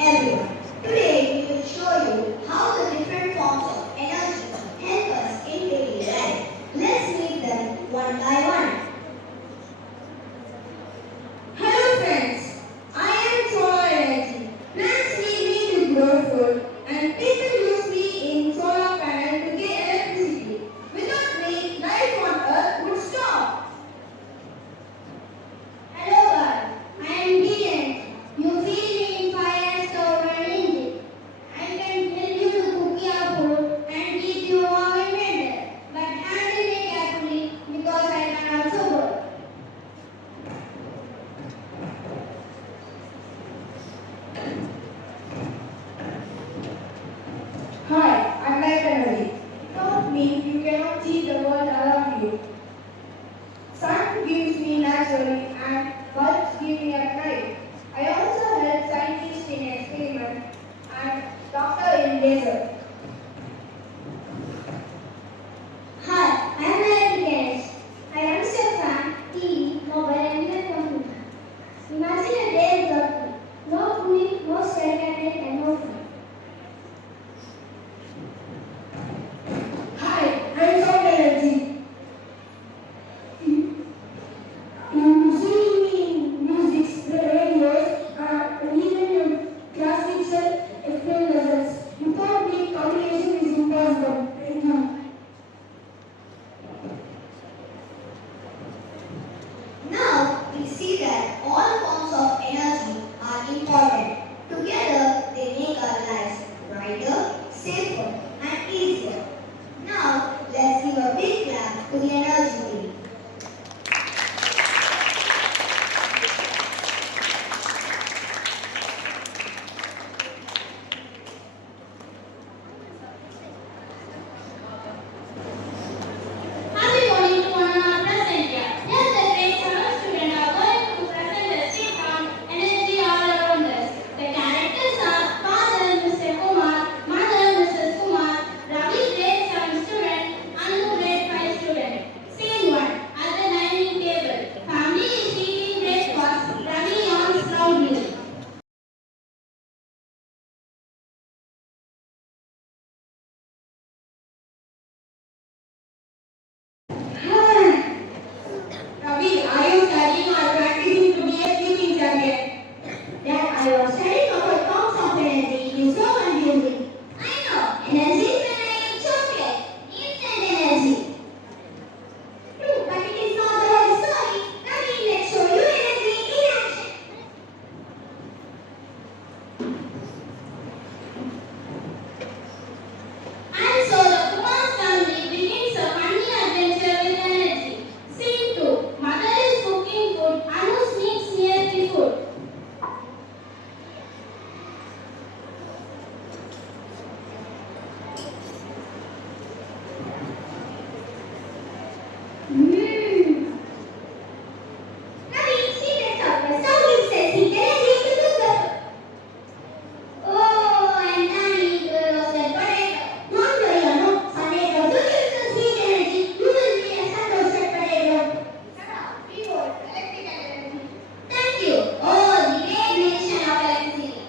everyone. Today we will show you how the different forms of energy help us in daily life. Let's meet them one by one. Hello friends, I am solar energy. Plants need me to grow food and people use me in solar panel to get electricity. Without me, life on earth would stop. Hello girl, I am Gideon. You feed me in fire and stove and engine. I can help you to cook your food and keep you warm in winter. But handle me carefully because I can also work. Hi, I'm light energy. Without me, you cannot see the world around you. Sun gives me naturally and bulbs give me at night. I also help scientists in experiment and doctor in laser. Hi, I am Elegance. I understand fan, TV, mobile and even computer. Imagine a day without me. No cooling, no staircase and no food. Hi, I'm sound energy. You see me in music, radios, and even in classics and explain lessons. Without me, communication is impossible. Thank you. Now we see that all forms of energy are important. Together they make our lives brighter, safer and easier. Now let's give a big clap to the energy team. Happy morning to one of our present here. Yes, the great summer students are going to present a stick on energy all around us. The characters are Father Mr. Kumar, Mother Mrs. Kumar, Ravi grade 7 student, Anu grade 5 student. Scene 1. At the dining table. Family is eating breakfast. Ravi yawns loudly. Ravi, are you studying or practicing to be a sleeping champion? That I was studying about forms of energy is so confusing. I know, energy is when I eat chocolate, instant energy. True, but it is not the whole story. Ravi, let's show you energy in action. And so the Kumar's family begins a funny adventure with energy. Scene 2. Mother is cooking food. Anu sneaks near the food. Ravi, see that stop. The stove gives us heat energy to cook the food. Oh, and Nani roasted potato. Don't worry, Anu. Sunday also gives us heat energy. You will be a sun roasted potato. Shut up. 3 volts, electrical energy. Thank you. Oh, the great musician of electricity.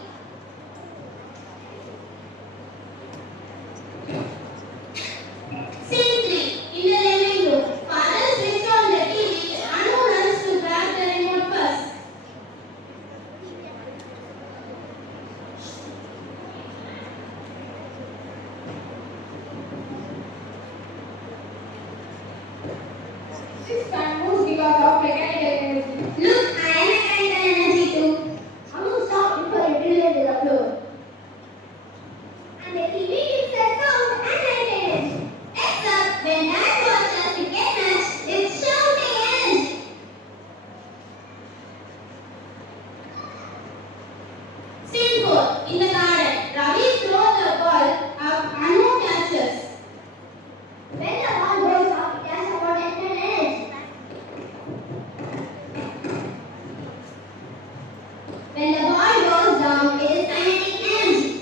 Scene 3. In the living room. Father switched on the TV. Anu runs to grab the remote first. This fan moves because of mechanical energy. Look, I am mechanical energy too. Anu stopped before it drilled to the floor. And the TV gives us sound and light energy. Except when Dad watches cricket match, it's shouting energy. Scene 4. In the garden. Ravi throws the ball up. Anu catches. When the ball goes up, it has a potential energy. When the ball goes down, it is kinetic energy.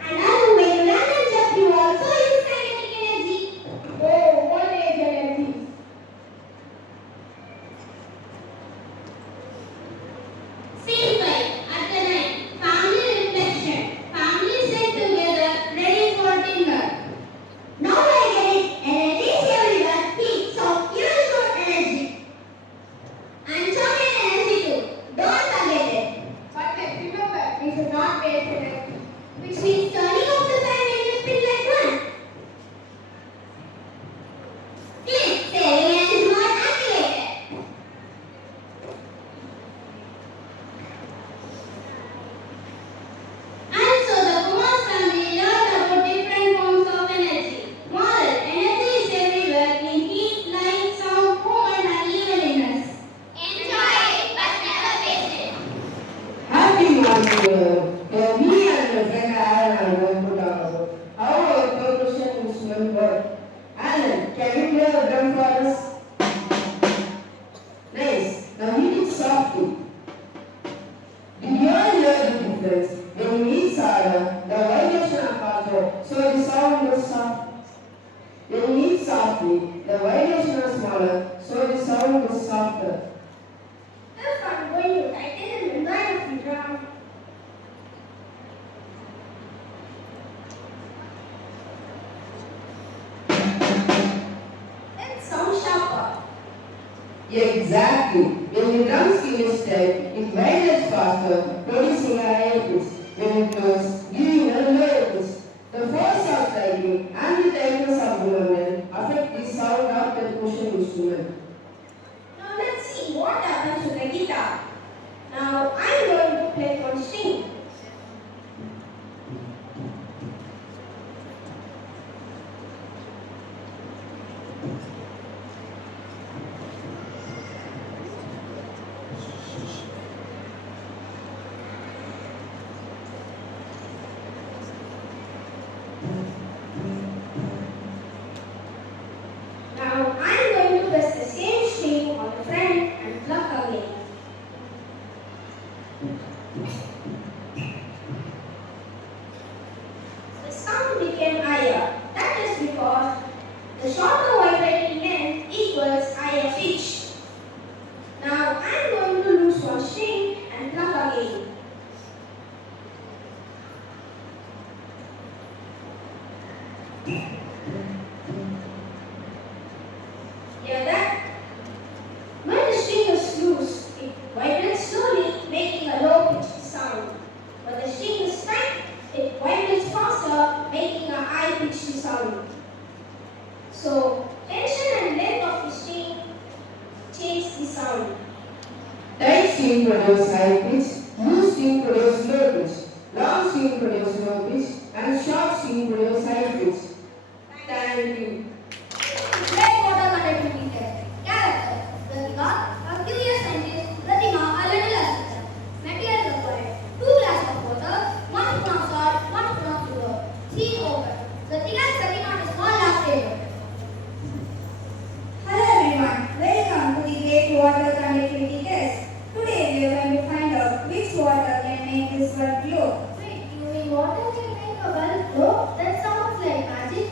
And also when you run and jump, you also use kinetic energy. Oh, voltage energy. students, when you eat soda, the vibration of faster, so the sound is soft. When you eat softly, the vibration is smaller, so the sound is softer. If I'm going to tighten the membrane of the drum, it sounds sharper. Exactly. When the drum skin is tight, it vibrates faster, producing a higher pitch. When it closes, giving a lower pitch. The force of tightening and the tightness of the movement affect the sound of the percussion instrument. Now let's see what happens to the guitar. Now I'm going to play one string. Now I'm going to press the same string on the front and pluck again. The sound became higher. That is because the shorter vibrating length equals higher pitch. Now I'm going to lose one string and pluck again. Hear that? When the string is loose, it vibrates slowly, making a low pitched sound. When the string is tight, it vibrates faster, making a high pitched sound. So, tension and length of the string change the sound. Tight string produces high pitch, loose string produces low pitch, long string produces low pitch, and short string produces high pitch. Thank you. Great water conductivity test. Character. Ritika, a curious scientist. Pratima, a little assistant. Material required. 2 glasses of water, 1 spoon of salt, 1 spoon of sugar. Seal open. Ritika is sitting on a small lap table. Hello everyone, welcome to the Great Water Conductivity Test. Today we are going to find out which water can make this bulb glow. Wait, you mean water can make a bulb glow? That sounds like magic.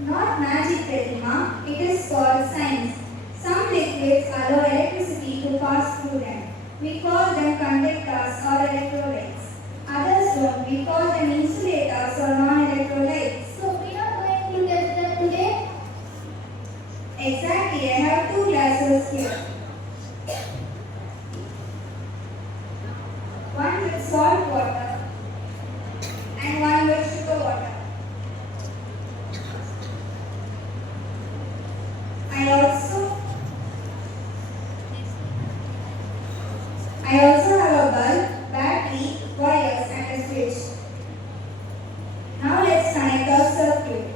Not magic, Pratima, it is called science. Some liquids allow electricity to pass through them. We call them conductors or electrolytes. Others don't, we call them insulators or non-electrolytes. So we are going to test that today. Exactly, I have 2 glasses here. One with salt water and one with sugar water. I also have a bulb, battery, wires and a switch. Now let's connect the circuit.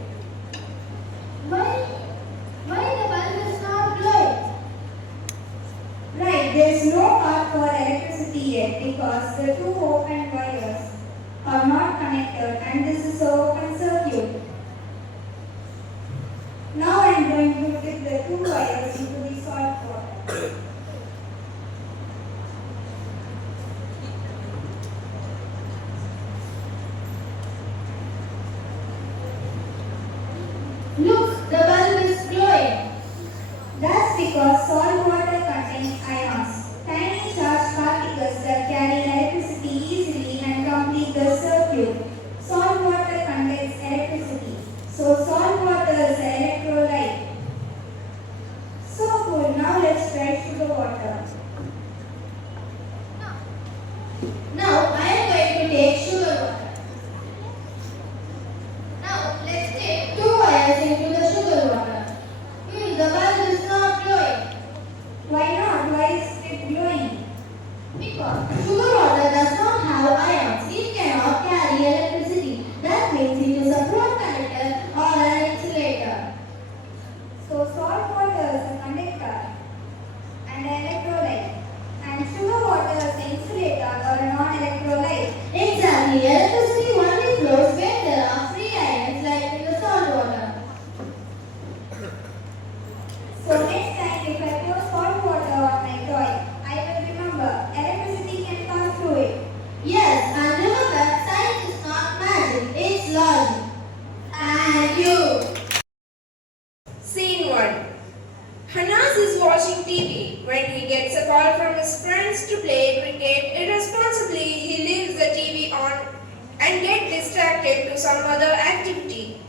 Why the bulb is not glowing? Right, there is no path for electricity yet because the 2 open wires are not connected and this is an open circuit. Now I am going to dip the 2 wires into the salt water. Look, the bulb is glowing. That's because salt water contains ions, tiny charged particles that carry electricity easily and complete the circuit. Salt water contains electricity, so salt water is an electrolyte. So cool, now let's try sugar gets a call from his friends to play cricket, irresponsibly he leaves the TV on and gets distracted to some other activity.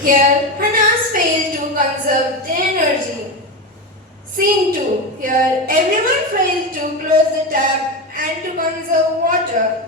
Here, Hanas failed to conserve the energy. Scene 2. Here, everyone failed to close the tap and to conserve water.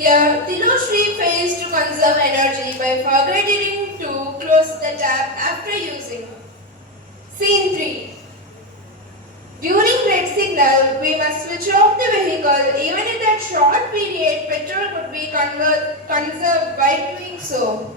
Here, Tiloshri fails to conserve energy by forgetting to close the tap after using. Scene 3. During red signal, we must switch off the vehicle. Even in that short period, petrol could be conserved by doing so.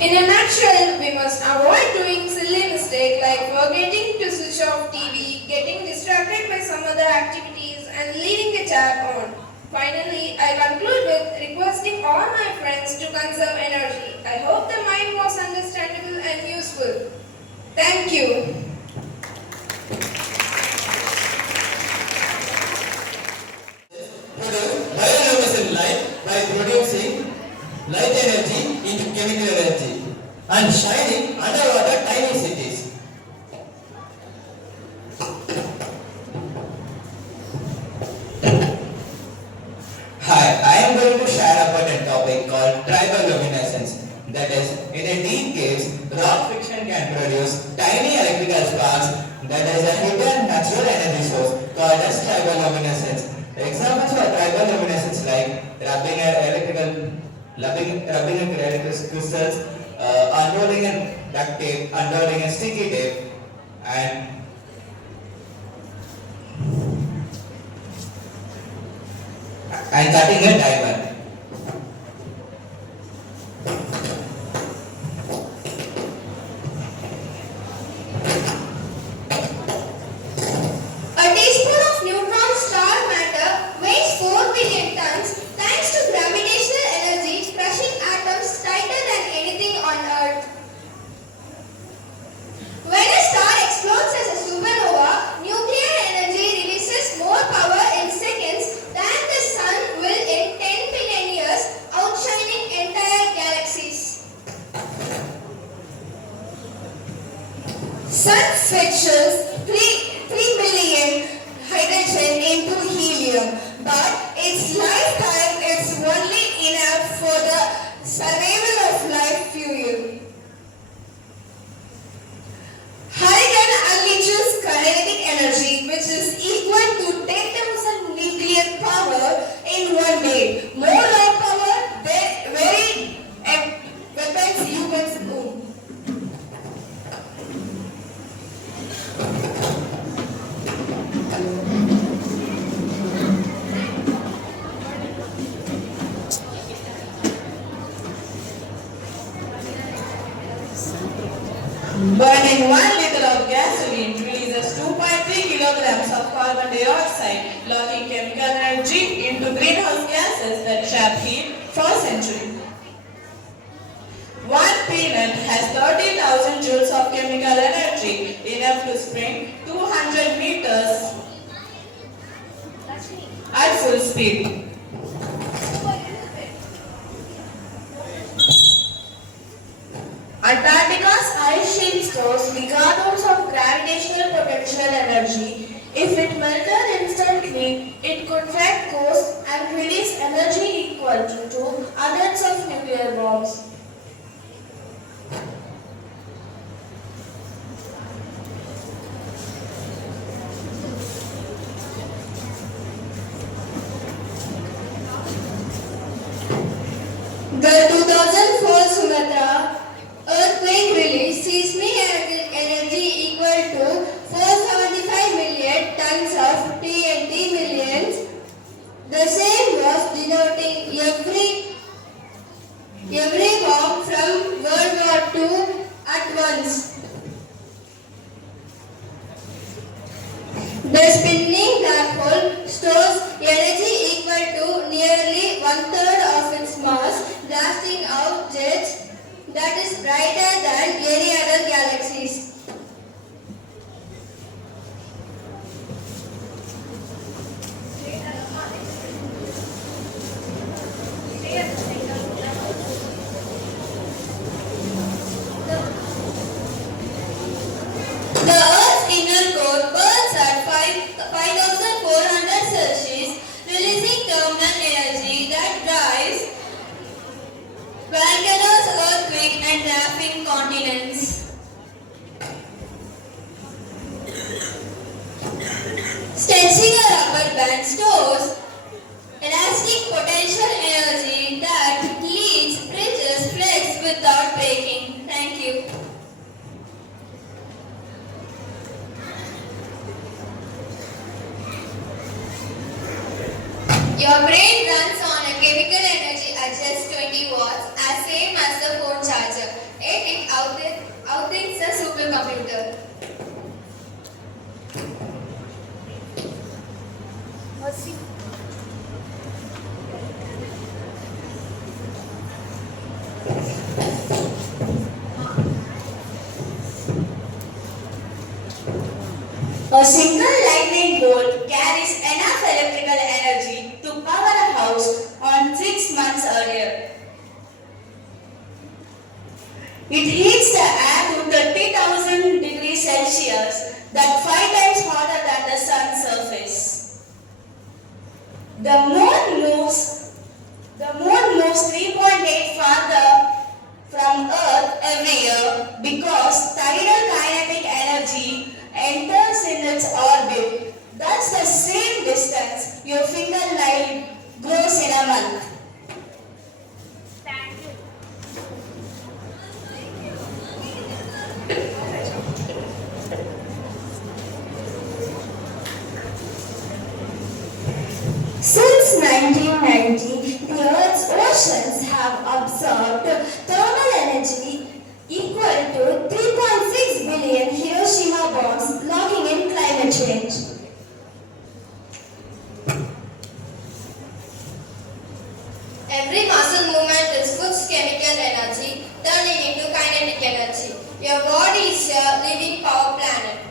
In a nutshell, we must avoid doing silly mistakes like forgetting to switch off TV, getting distracted by some other activities and leaving the tap on. Finally, I conclude with requesting all my friends to conserve energy. I hope the mind was understandable and useful. Thank you. Produce bioluminescent light by producing light energy into chemical energy and shining underwater tiny cities. Hi, I am going to share about a topic called triboluminescence. That is, in a deep caves, rock friction can produce tiny electrical sparks that is a hidden natural energy source called as triboluminescence. Examples of triboluminescence like rubbing electrical crystals, unrolling a duct tape, unrolling a sticky tape, and cutting a diamond. A teaspoon of neutron star matter weighs 4 billion tons thanks to gravitational energy crushing atoms tighter than anything on Earth. When a star explodes as a supernova, nuclear energy releases more power in seconds than the sun will in 10 billion years, outshining entire galaxies. Sun fetches 3 billion hydrogen into helium, but its lifetime is only enough for the survival of life fuel. Hydrogen unleashes kinetic energy, which is equal to 10,000 nuclear power in one day. More raw power than very weapons humans own. Burning 1 liter of gasoline releases 2.3 kilograms of carbon dioxide, locking chemical energy into greenhouse gases that trap heat for centuries. One peanut has 30,000 joules of chemical energy, enough to sprint 200 meters at full speed. Antarctica's ice sheet stores gigatons of gravitational potential energy. If it melted instantly, it could wreck coasts and release energy equal to hundreds of nuclear bombs. The 2004 Sumatra earthquake released seismic energy equal to 475 million tons of TNT millions. The same was denoting every bomb from World War II at once. The spinning black hole stores energy equal to nearly one-third of its mass, blasting out jets that is brighter than any other galaxies. The Earth's inner core burns at 5,400 Celsius, releasing thermal energy that drives volcanoes, earthquakes, and wrapping continents. Stretching a rubber band stores elastic potential energy that leads bridges flex without breaking. Thank you. Your brain runs on a chemical energy at just 20 watts, as same as the phone charger. Yet it outthinks a supercomputer. A single lightning bolt carries enough electrical energy to power a house on 6 months earlier. It heats the air to 30,000 degrees Celsius, that's 5 times hotter than the sun's surface. The moon moves 3.8 farther from Earth every year because tidal kinetic energy enters in its orbit. That's the same distance your finger line grows in a month. Since 1990, the Earth's oceans have absorbed thermal energy equal to 3.6 billion Hiroshima bombs, locking in climate change. Every muscle movement is puts chemical energy, turning into kinetic energy. Your body is a living power planet.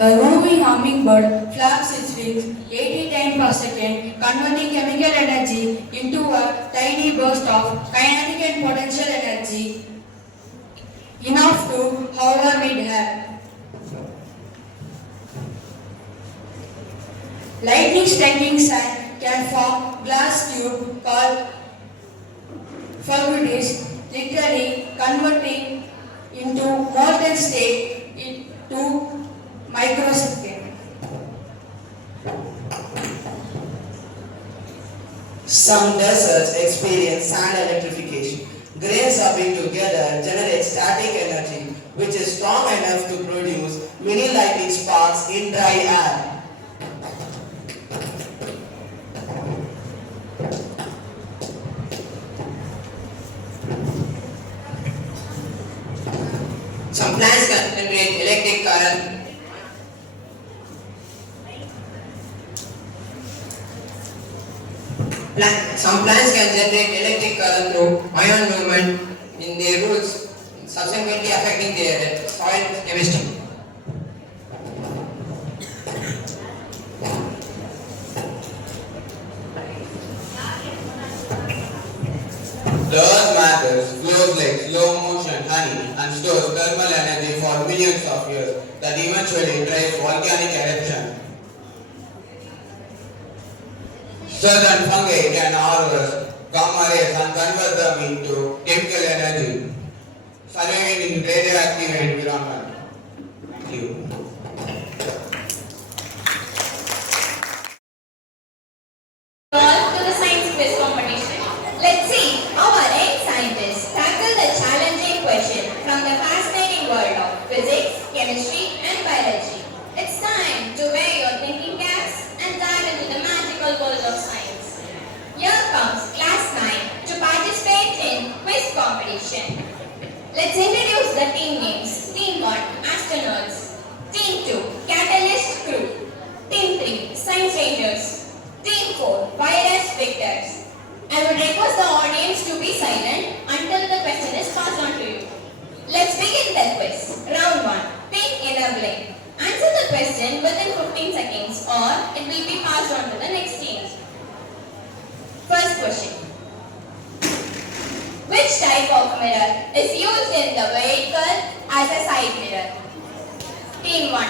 A roving hummingbird flaps its wings 80 times per second, converting chemical energy into a tiny burst of kinetic and potential energy, enough to hover mid-air. Lightning striking sand can form glass tube called fulgurities, literally converting into molten state into microsecond. Some deserts experience sand electrification. Grains rubbing together generate static energy, which is strong enough to produce mini lightning sparks in dry air. Some plants can generate electric current. Some plants can generate electric current through ion movement in their roots, subsequently affecting their soil chemistry. The earth matters, flows like slow motion honey and stores thermal energy for millions of years that eventually drives volcanic eruption. Certain fungi can harvest gamma rays and convert them into chemical energy, surviving in radioactive environment. Thank you. On to the science quiz competition. Let's see how our eight scientists tackle the challenging question from the fascinating world of physics, chemistry, and biology. It's time to wear your thinking caps and dive into the magical world of science. Here comes Class 9 to participate in quiz competition. Let's introduce the team names. Team 1, astronauts. Team 2, catalyst crew. Team 3, science rangers. Team 4, virus victors. I would request the audience to be silent until the question is passed on to you. Let's begin the quiz. Round 1, think enabling. Answer the question within 15 seconds or it will be passed on to the next team. First question. Which type of mirror is used in the vehicle as a side mirror? Team 1.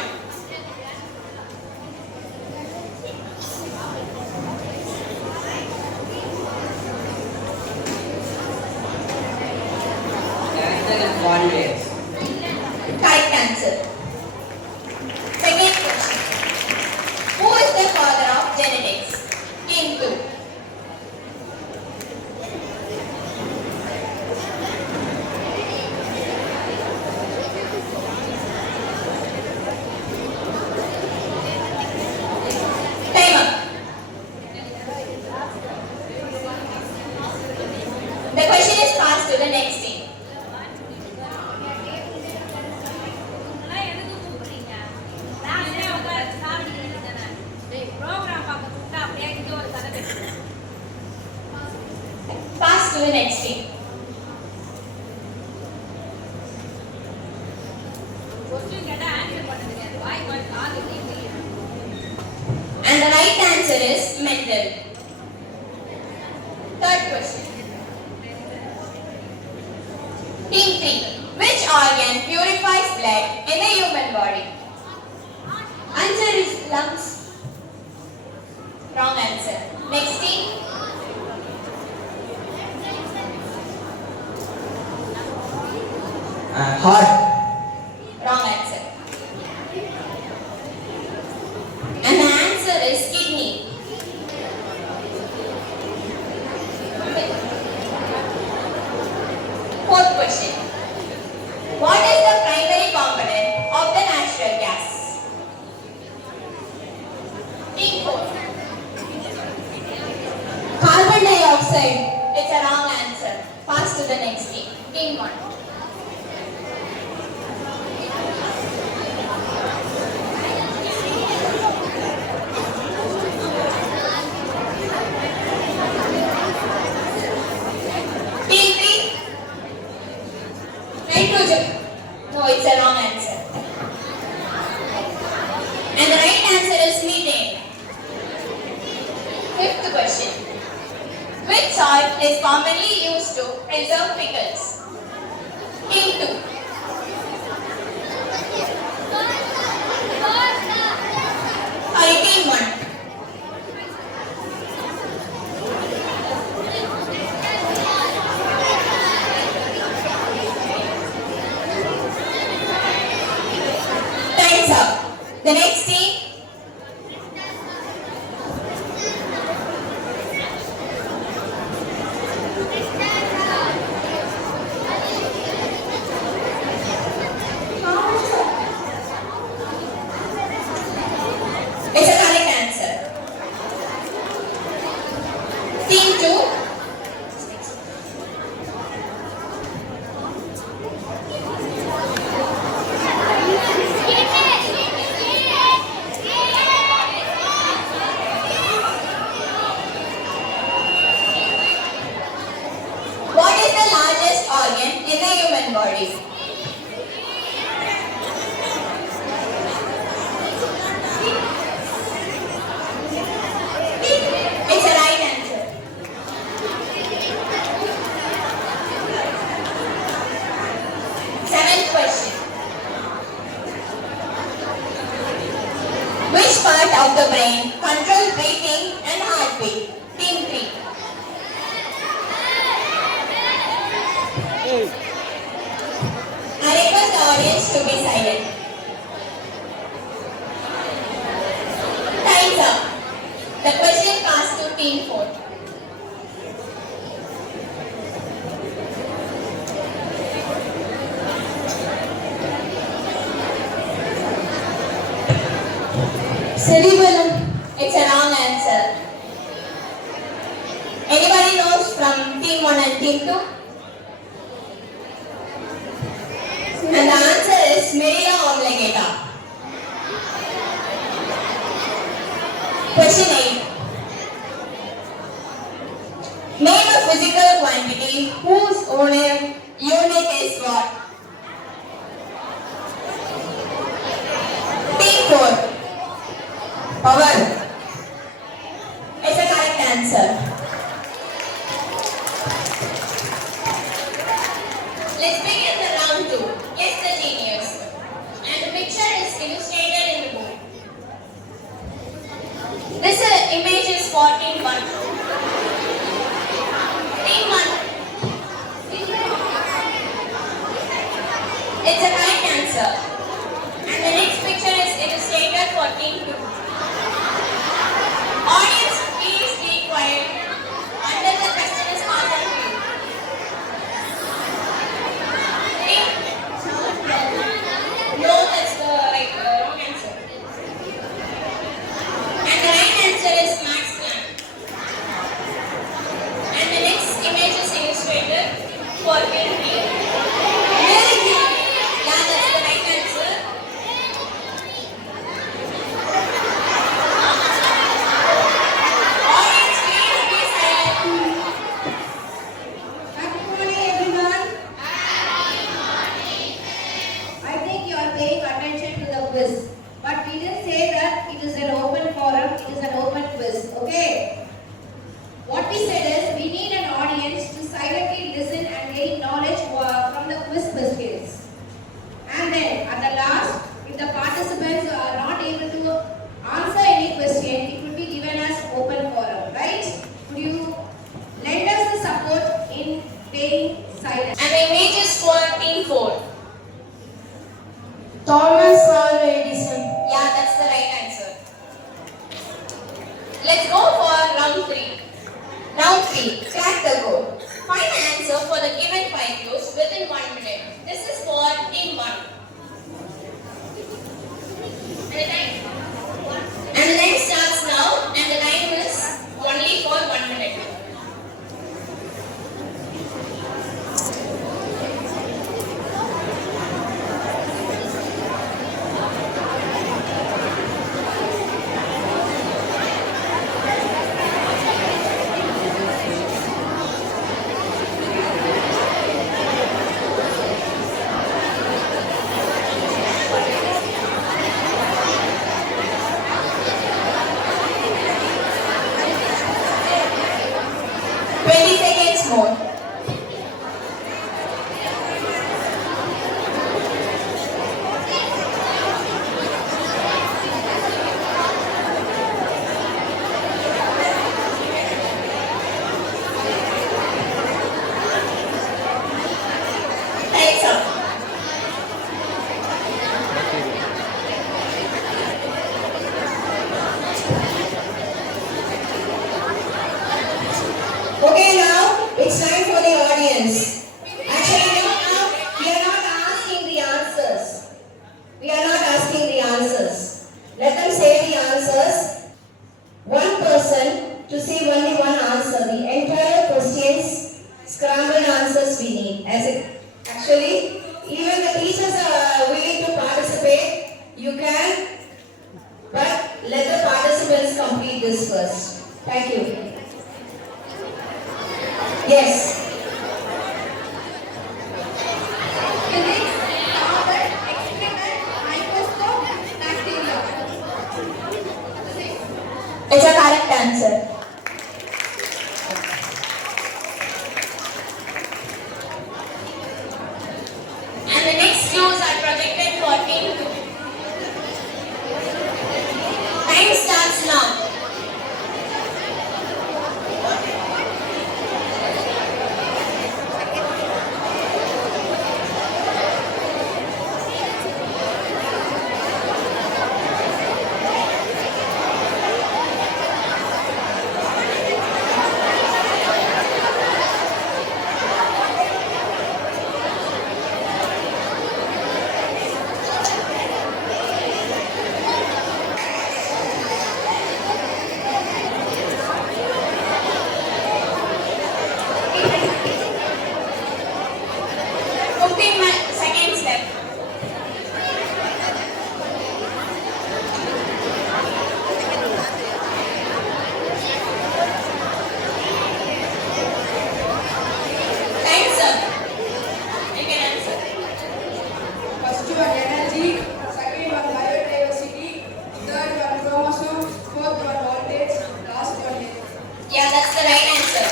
Correct answer. Second question. Who is the father of genetics? Team 2. And the right answer is mental. Third question. Team 3. Which organ purifies blood in the human body? Answer is lungs. Wrong answer. Next team. Heart. Wrong answer. And the answer is kidney. Fourth question. What is the primary component of the natural gas? Team 4. Carbon dioxide. It's a wrong answer. Pass to the next team. Team 1. Team 3. Nitrogen. No, it's a wrong answer. And the right answer is methane. Fifth question. Which salt is commonly used to preserve pickles? Team 2. Sorry, team 1. Time's up. The next team. It's a correct answer. Team 2. What is the largest organ in the human body? It's a right answer. Seventh question. Which part of the brain controls breathing and heartbeat? Team 3. I request the audience to be silent. Time's up. The question passed to team 4. Cerebellum. It's a wrong answer. Anybody knows from team 1 and team 2? And the answer is medulla oblongata. Question 8. Name a physical quantity whose unit is what? Team 4. Power. It's a correct answer. Let's begin the round 2. Guess the genius. And the picture is illustrated in the book. This image is for team 1. Team 1. are paying attention to the quiz. But we didn't say that it is an open forum, it is an open quiz. Okay? What we said is we need an audience to silently listen and gain knowledge from the quiz questions. And then at the last, if the participants are not able to answer any question, it will be given as open forum, right? Could you lend us the support in staying silent? And the image is for team 4. Thomas Alva Edison. Yeah, that's the right answer. Let's go for round 3. Round 3, crack the code. Find the answer for the given 5 clues within 1 minute. This is for team 1. And the time starts now, and the time is only for 1 minute. More. Thanks, sir. Okay, now it's time for the audience. Actually, now we are not asking the answers. We are not asking the answers. Let them say the answers. One person to say only one answer. The entire questions, scrambled answers we need. Actually, even the teachers are willing to participate. You can, but let the participants complete this first. Thank you. Yes. The next carbon experiment microscope bacteria. It's a correct answer. And the next clues are projected for team 2. Time starts now. Second step. Thanks, sir. You can answer. First one energy, second one biodiversity, third one chromosomes, fourth one voltage, last one health. Yeah, that's the right answer.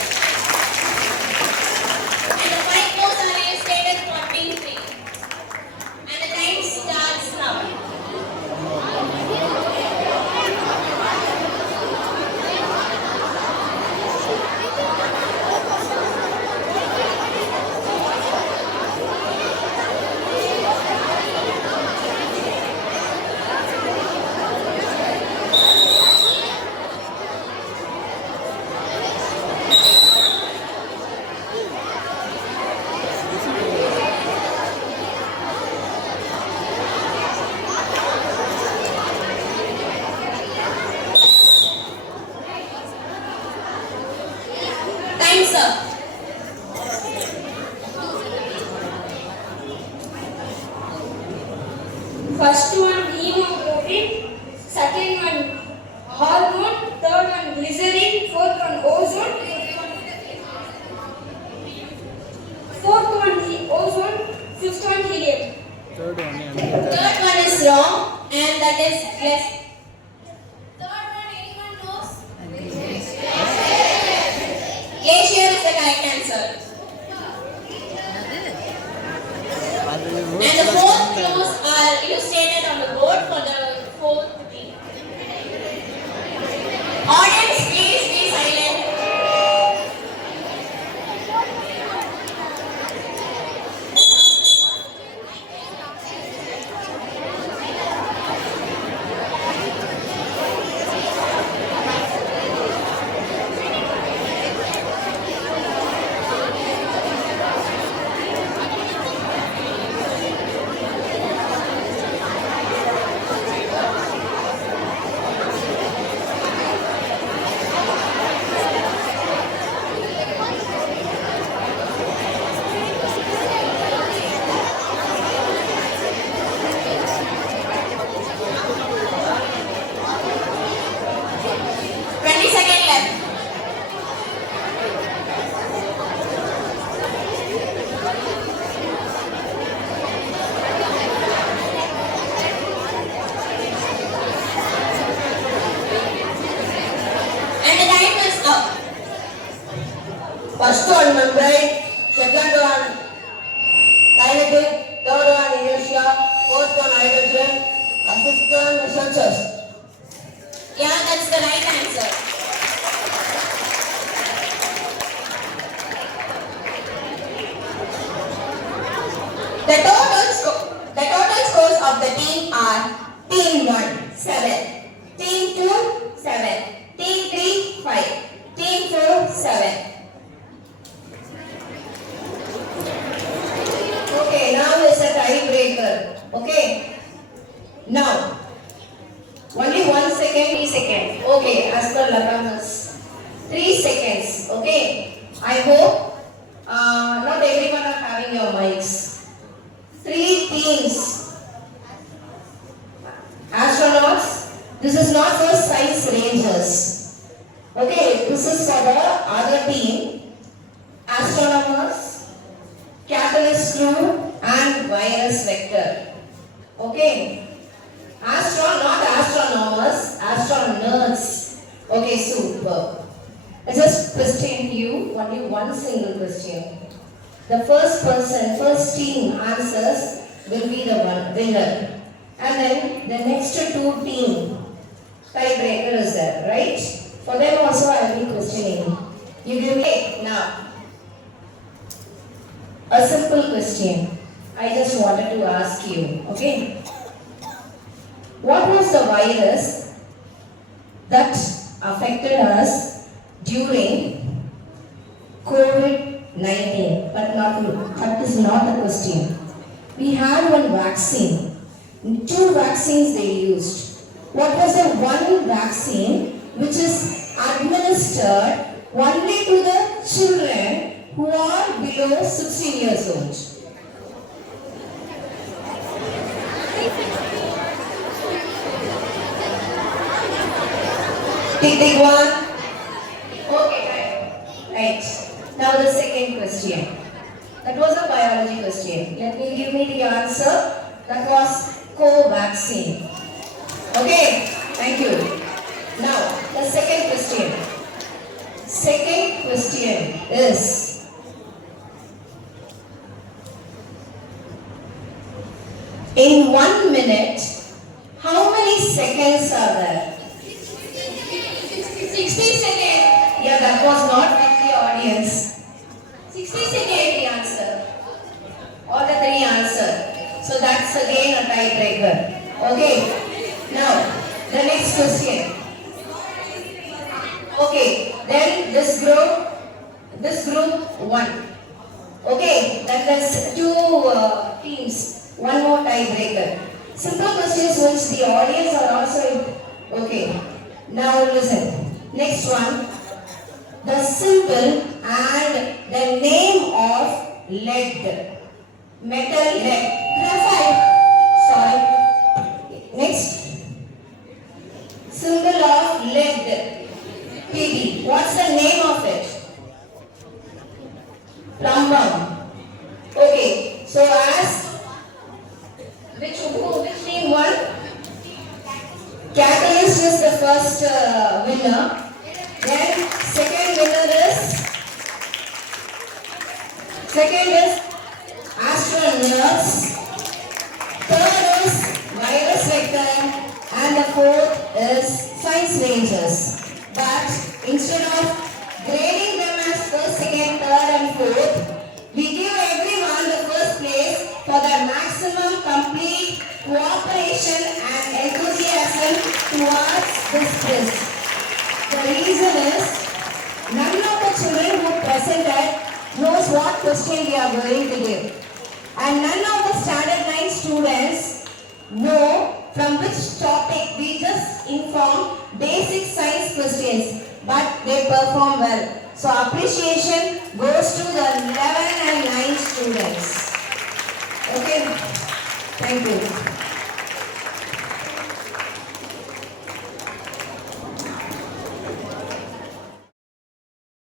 And the 5 clues are illustrated for team 3. And the time starts now. Time, sir. First one hemoglobin, second one hormone, third one glycerin, fourth one ozone, ozone, fifth one helium. Third wrong and that is less. Third one, anyone knows? Glacier is the correct answer. And the fourth clues are illustrated on the board for the fourth team. Audience, please be silent. First one membrane, second one kinetic, third one inertia, fourth one hydrogen, and fifth one sensors. Yeah, that's the right answer. The total scores of the team are Team 1, 7, Team 2, 7, Team 3, 5, Team 4, 7. Okay, now is a tiebreaker. Okay. Now, only 1 second, 3 seconds. Okay, as per Latamas. 3 seconds. Okay. I hope not everyone are having your mics. 3 teams. Astronauts. This is not for science rangers. Okay, this is for the other team. Astronomers, catalyst crew and virus vector. Okay. Not astronomers, astronerds. Okay, super. I just question you only one single question. The first team answers will be the winner. And then the next two team tiebreaker is there, right? For them also I will be questioning. You give me now. A simple question. I just wanted to ask you, okay? What was the virus that affected us during COVID-19? That is not the question. We had one vaccine. 2 vaccines they used. What was the one vaccine which is administered only to the children who are below 16 years old? Tick one. Okay, right. Now the second question. That was a biology question. Let me give me the answer. That was co-vaccine. Okay, thank you. Now the second question. Second question is, in 1 minute, how many seconds are there? 60 seconds. Yeah, that was not from the audience. 60 seconds the answer. All the 3 answer. So that's again a tiebreaker. Okay. Now, the next question. Okay, then this group 1. Okay, then there's 2 teams. One more tiebreaker. Simple questions which the audience are also. Okay. Now listen. Next one. The symbol and the name of lead. Metal lead. Graphite. Sorry. Next. Symbol of lead. PB. What's the name of it? Plumbum. Okay. So as which team won? is the first winner. Then second is astronauts. Third is virus vector, and the fourth is science rangers. But instead of grading them as first, second, third and fourth, we give everyone the first place for their maximum complete cooperation and enthusiasm towards this quiz. The reason is, none of the children who presented knows what question we are going to give. And none of the standard 9 students know from which topic. We just inform basic science questions, but they perform well. So appreciation goes to the 11 and 9 students. Okay, thank you.